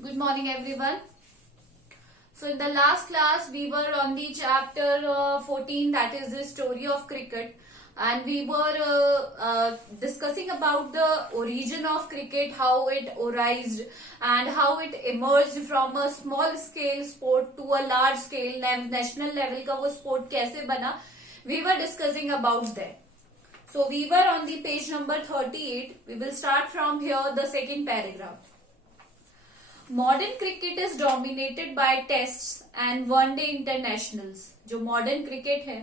Good morning, everyone. So, in the last class, we were on the chapter 14, that is the story of cricket, and we were discussing about the origin of cricket, how it arose, and how it emerged from a small scale sport to a large scale national level का वो sport कैसे बना. We were discussing about that. So, we were on the page number 38. We will start from here, the second paragraph. Modern cricket is dominated by test and one day internationals. जो modern cricket है,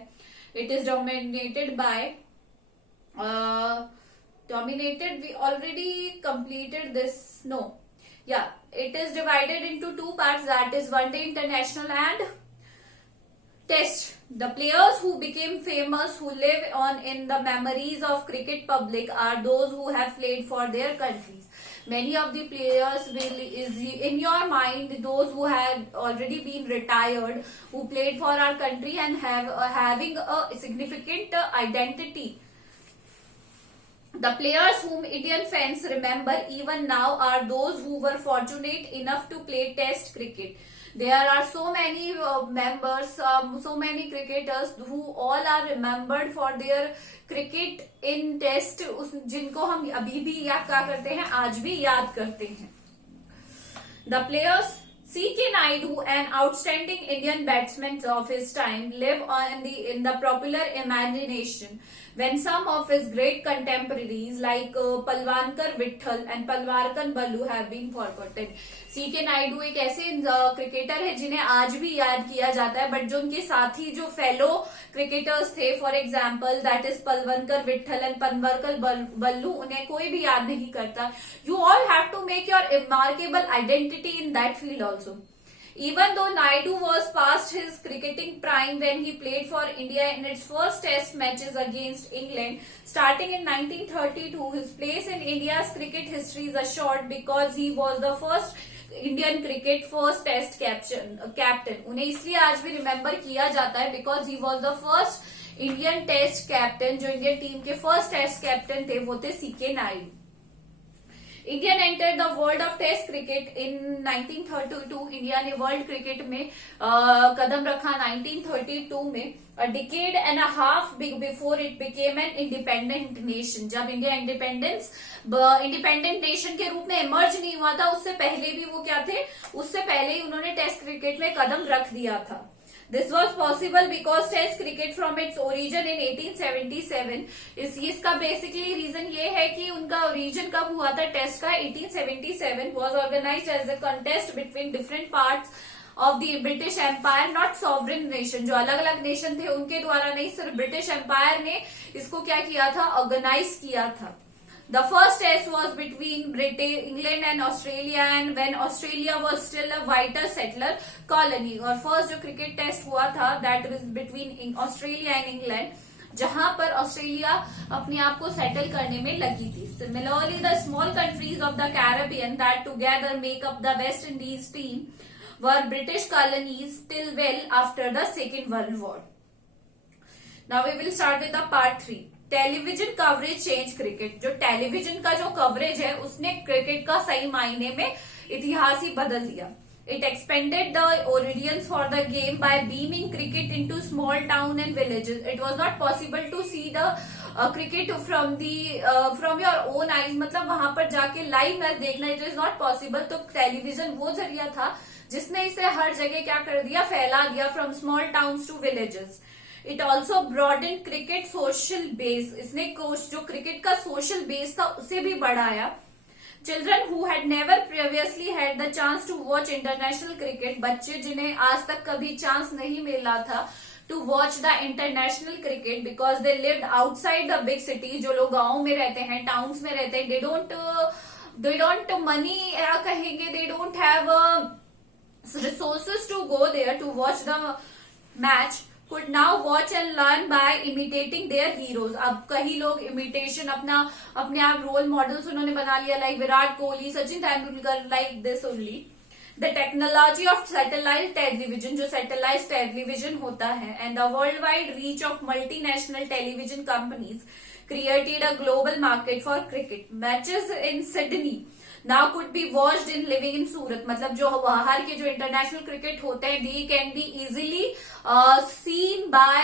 it is dominated by dominated. We already completed this. No, yeah, it is divided into two parts, that is one day international and test. The players who became famous, who live on in the memories of cricket public, are those who have played for their countries. Many of the players will is in your mind, those who had already been retired, who played for our country and have having a significant identity. The players whom Indian fans remember even now are those who were fortunate enough to play test cricket. There are so many members, so many cricketers who all are remembered for their cricket in test, जिनको हम अभी भी याद करते हैं, आज भी याद करते हैं. The players C.K. Naidu, an outstanding Indian batsman of his time, live in the popular imagination when some of his great contemporaries like Palwankar Vitthal and Palwarkan Ballu have been forgotten. C.K. Naidu एक ऐसे cricketer है जिन्हें आज भी याद किया जाता है, बट जो उनके साथी जो फेलो क्रिकेटर्स थे, for example that is Palwankar Vithal and Palwankar Baloo, उन्हें कोई भी याद नहीं करता. You all have to make your remarkable identity in that field also. Even though Naidu was past his cricketing prime when he played for India in its first test matches against England starting in 1932, his place in India's cricket history is assured because he was the first Indian cricket first test captain. उन्हें इसलिए आज भी remember किया जाता है because he was the first Indian test captain. जो Indian team के first test captain थे वो थे C.K. Naidu. Indian enter the world of test cricket in 1932. India ने वर्ल्ड क्रिकेट में कदम रखा 1932 में. A decade and a half before it became an independent nation. जब इंडिया इंडिपेंडेंट नेशन के रूप में इमर्ज नहीं हुआ था, उससे पहले भी वो क्या थे, उससे पहले ही उन्होंने टेस्ट क्रिकेट में कदम रख दिया था. This was possible because Test cricket from its origin in 1877. इसका बेसिकली रीजन ये है कि उनका ओरिजिन कब हुआ था टेस्ट का. 1877 was organized as a contest between different parts of the British Empire, not sovereign nation. जो अलग अलग नेशन थे उनके द्वारा नहीं, सिर्फ ब्रिटिश एम्पायर ने इसको क्या किया था, ऑर्गेनाइज किया था. The first test was between England and Australia, and when Australia was still a whiter settler colony. और फर्स्ट जो क्रिकेट टेस्ट हुआ था that was between Australia and England, जहां पर ऑस्ट्रेलिया अपने आप को सेटल करने में लगी थी. Similarly, the small countries of the Caribbean that together make up the West Indies team were British colonies till well after the Second World War. Now we will start with the part 3. Television coverage change cricket. जो television का जो coverage है उसने cricket का सही मायने में इतिहास ही बदल दिया. It expanded the audience for the game by beaming cricket into small town and villages. It was not possible to see the cricket from your own eyes. मतलब वहां पर जाके लाइव मैच देखना इट इज नॉट पॉसिबल. तो television वो जरिया था जिसने इसे हर जगह क्या कर दिया, फैला दिया, from small towns to villages. It also broaden cricket social base. इसने जो क्रिकेट का सोशल बेस था उसे भी बढ़ाया. Children who had never previously had the chance to watch international cricket. बच्चे जिन्हें आज तक कभी चांस नहीं मिला था to watch the international cricket because they lived outside the big city. जो लोग गाँव में रहते हैं, टाउन्स में रहते हैं, दे डोंट मनी कहेंगे, they don't have resources to go there to watch the match, could now watch and learn by imitating their heroes. अब कई लोग इमिटेशन अपने आप रोल मॉडल्स उन्होंने बना लिया, like Virat Kohli, Sachin Tendulkar, like this only. The technology of satellite television, जो satellite television होता है, and the world wide reach of multinational television companies created a global market for cricket. Matches in Sydney now could be watched in living in सूरत. मतलब जो बाहर के जो international cricket होते हैं, they can be easily seen by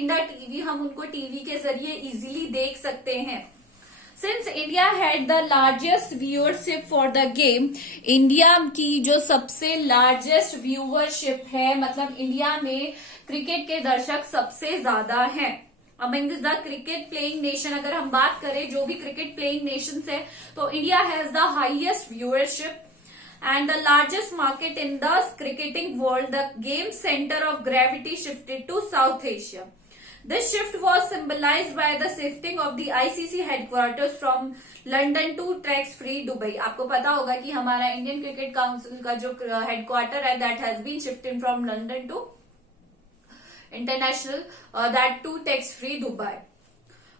in the TV. हम उनको TV के जरिए इजीली देख सकते हैं. Since India had the largest viewership for the game, India की जो सबसे लार्जेस्ट व्यूअरशिप है, मतलब इंडिया में क्रिकेट के दर्शक सबसे ज्यादा हैं. Among the cricket playing nation, अगर हम बात करें जो भी क्रिकेट प्लेइंग नेशंस है, तो India has the highest viewership and the largest market in the cricketing world. The game centre of gravity shifted to South Asia. This shift was symbolized by the shifting of the ICC headquarters from London to tax-free Dubai. आपको पता होगा कि हमारा Indian cricket council का जो headquarter है, that has been shifted from London to international, that to tax-free Dubai.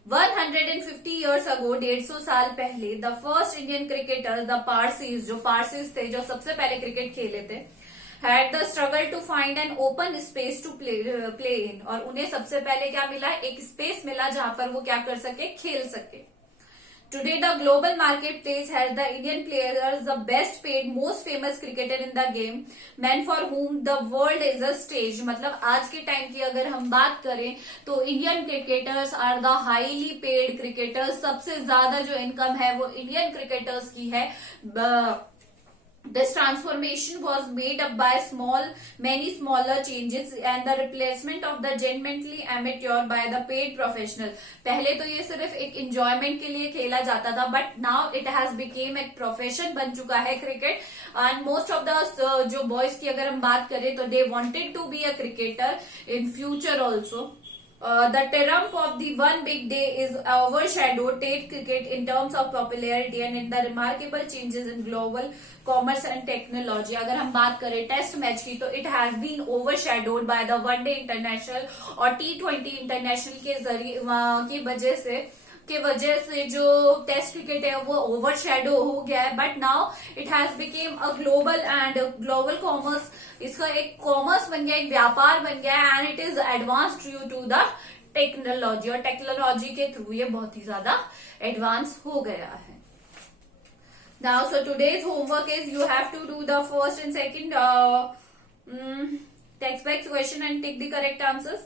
150 years ago, 150 साल पहले, the first Indian cricketers, the Parsis, जो पारसीज थे, जो सबसे पहले क्रिकेट खेले थे, had the struggle to find an open space to play in. और उन्हें सबसे पहले क्या मिला? एक स्पेस मिला जहां पर वो क्या कर सके? खेल सके. Today the global marketplace has the Indian players, the best paid, most famous cricketer in the game, men for whom the world is a stage. मतलब आज के टाइम की अगर हम बात करें तो Indian cricketers are the highly paid cricketers. सबसे ज्यादा जो इनकम है वो इंडियन क्रिकेटर्स की है. This transformation was made up by many smaller changes and the replacement of the genuinely amateur by the paid professional. पहले तो ये सिर्फ एक enjoyment के लिए खेला जाता था, but now it has became एक profession बन चुका है cricket. And most of the जो boys की अगर हम बात करें तो they wanted to be a cricketer in future also. The triumph of the one big day is overshadowed Test cricket in terms of popularity and in the remarkable changes in global commerce and technology. अगर हम बात करें test match की तो it has been overshadowed by the one day international और T20 international के जरिए की वजह से जो टेस्ट क्रिकेट है वो ओवरशैडो हो गया है. But now it has became a global and global commerce. इसका एक कॉमर्स बन गया, एक व्यापार बन गया है and it is advanced due to the technology. और टेक्नोलॉजी के थ्रू ये बहुत ही ज्यादा एडवांस हो गया है. Now so today's homework is you have to do the first and second text-based question and take the correct answers.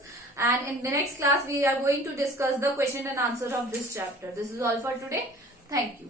And in the next class, we are going to discuss the question and answer of this chapter. This is all for today. Thank you.